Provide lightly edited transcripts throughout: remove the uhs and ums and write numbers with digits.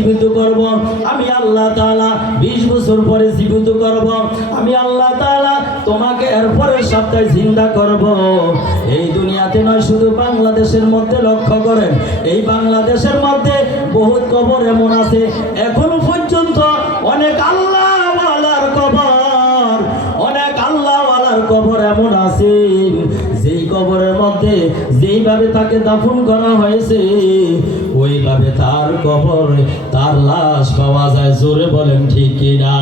জীবিত করব, আমি আল্লাহ তাআলা 20 বছর পরে জীবিত করব, আমি আল্লাহ তাআলা তোমাকে এরপরের সপ্তাহে জিন্দা করব। এই দুনিয়াতে নয়, শুধু বাংলাদেশের মধ্যে লক্ষ্য করেন, এই বাংলাদেশের মধ্যে বহুত কবর এমন আছে এখনো পর্যন্ত, অনেক আল্লাহওয়ালার কবর, অনেক আল্লাহওয়ালার কবর এমন আছে যেই কবরের মধ্যে যেইভাবে তাকে দাফন করা হয়েছে ওইভাবে তার কবর, তার লাশ পাওয়া যায়। জোরে বলেন ঠিক কিনা?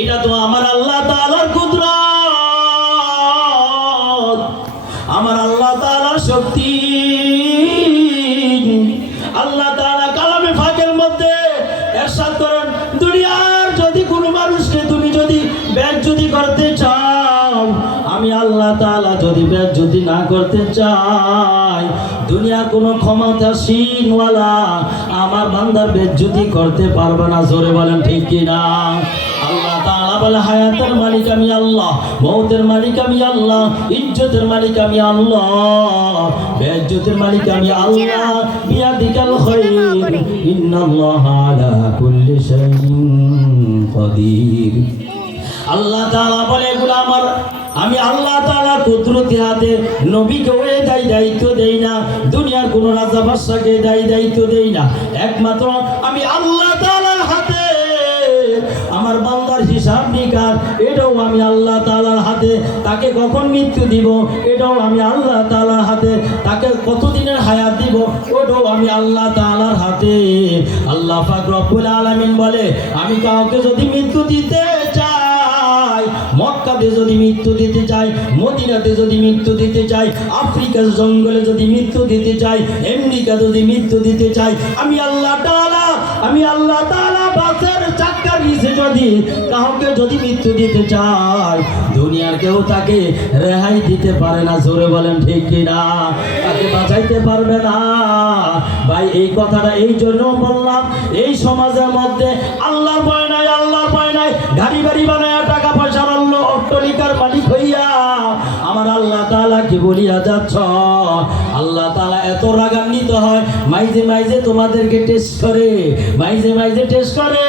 এটা তো আমার আল্লাহ তাআলার কুদরত, আমার আল্লাহ তাআলার শক্তি। আল্লাহ তাআলা কালামে ফাকের মধ্যে ইরশাদ করেন, দুনিয়ার যদি কোনো মানুষকে তুমি যদি বেইজ্জতি করতে চাও, আমি আল্লাহ তাআলা যদি বেইজ্জতি না করতে চাই, দুনিয়া কোনো ক্ষমতাসীনওয়ালা আমার বান্দার বেইজ্জতি করতে পারবে না। জোরে বলেন ঠিক কিনা? আল্লাহ তাআলা বলে, হায়াতের মালিক আমি আল্লাহ, মওতের মালিক আমি আল্লাহ, ইজ্জতের মালিক আমি আল্লাহ, বেইজ্জতের মালিক আমি আল্লাহ। বিয়াদিকাল খায়র ইন্নাল্লাহা আলা কুল্লি শাইইন কাদির। আল্লাহ তাআলা বলে, এগুলো আমার, আমি আল্লাহ তাআলা কুদরতি হাতে। নবীকে ওই দায়িত্ব দেই না, দুনিয়ার কোন রাজা বাদশাকে দায়িত্ব দেই না, একমাত্র আমি আল্লাহ তাআলার হাতে। আমার বান্দার হিসাব নিকাশ এটাও আমি আল্লাহ তাআলার হাতে, তাকে কখন মৃত্যু দিব এটাও আমি আল্লাহ তাআলার হাতে, তাকে কতদিনের হায়াত দিব ওটাও আমি আল্লাহ তাআলার হাতে। আল্লাহ পাক রব্বুল আলামিন বলে, আমি কাউকে যদি মৃত্যু দিতে চাই, মক্কাতে যদি মৃত্যু দিতে চাই, মদিনাতে যদি মৃত্যু দিতে চাই, আফ্রিকার জঙ্গলে যদি মৃত্যু দিতে চাই, আমেরিকা যদি মৃত্যু দিতে চাই, আমি আল্লাহ তাআলা বাসের চাক্কার নিচে যদি কাউকে যদি মৃত্যু দিতে চাই, দুনিয়ার কেউ তাকে রেহাই দিতে পারে না। জোরে বলেন ঠিক কিনা? তাকে বাঁচাইতে পারবে না। ভাই, এই কথাটা এই জন্য বললাম, এই সমাজের মধ্যে আল্লাহর ভয় নাই, আল্লাহর ভয় নাই, গাড়ি বাড়ি বানায় টাকা পয়সার অট্টালিকার মালিক হইয়া আমার আল্লাহ তাআলা কি বলিয়া যাচ্ছ? আল্লাহ তাআলা এত রাগান্বিত হয়, মাইজে তোমাদেরকে টেস্ট করে, মাইজে টেস্ট করে,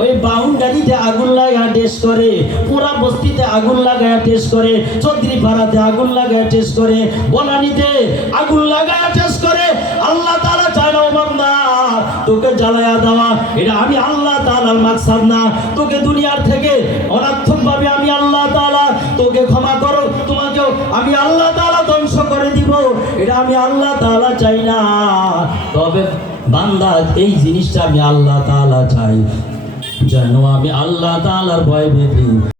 ওই বাউন্ডারিতে আগুন লাগায় টেস্ট করে, পুরা বস্তিতে আগুন লাগায় টেস্ট করে, চৌধুরী পাড়াতে আগুন লাগায় টেস্ট করে, বনানীতে আগুন লাগায় টেস্ট করে। আল্লাহ তাআলা চায় না ও বান্দা তোকে জ্বালায়া দেওয়া, এটা আমি আল্লাহ তাআলার মাকসাদ না। তোকে দুনিয়ার থেকে অনার্থকভাবে আমি আল্লাহ তাআলা তোকে ক্ষমা করো, তোমাকেও আমি আল্লাহ তাআলা ধ্বংস করে দিব, এটা আমি আল্লাহ তাআলা চাই না। তবে বান্দা এই জিনিসটা আমি আল্লাহ তাআলা চাই, যেন আমি আল্লাহ তাআলার ভয় পেতে